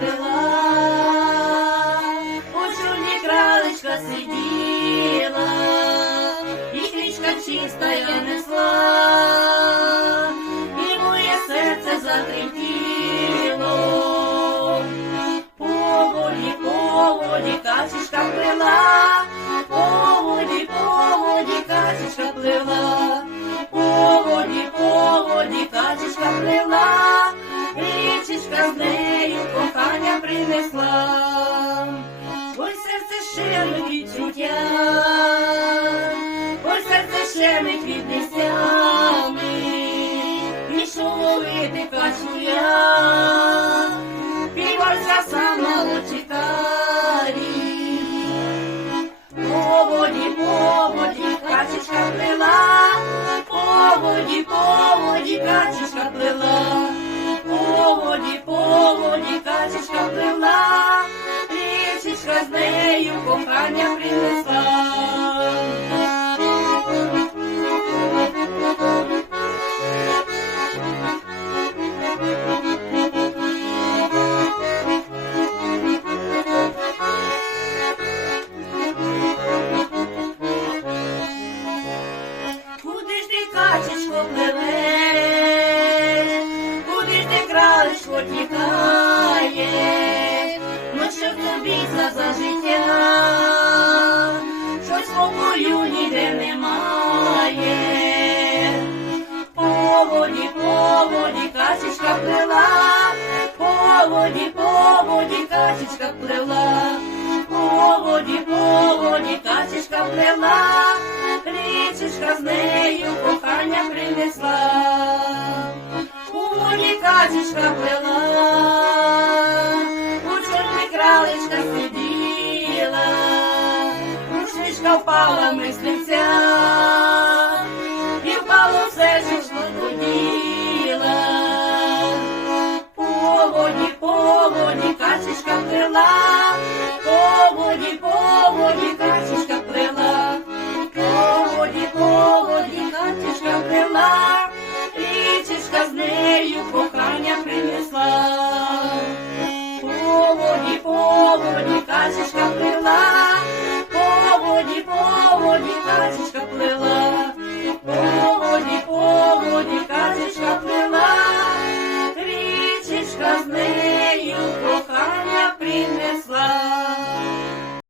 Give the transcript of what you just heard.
крила, у чорні кралечка сиділа, і річка чиста несла, і моє серце затремтіло, поволі, поволі, качечка плила, поволі, поволі, качечка плила, поволі, поволі, качечка плила. Річечка з нею принесла. Ой, серце щемить відчуття, ой, серце щемить від нестями, і що ловити качу я, нею кохання принесла. Куди ж ти, качечко, пливеш? Куди? Качечка плила, поводі, поводі, качечка плила, поводі, поводі, качечка плила, річечка з нею кохання принесла. У воді качечка плила, у чорні кралечка сиділа, рушничка впала мислиця, Качечка плела, по воді, по воді, качечка плела, по воді, по воді, качечка плела, річечка з нею кохання принесла, по воді, по воді, качечка плела, по воді, по воді, качечка плела, по воді, по воді, качечка плела, річечка з нею. This love.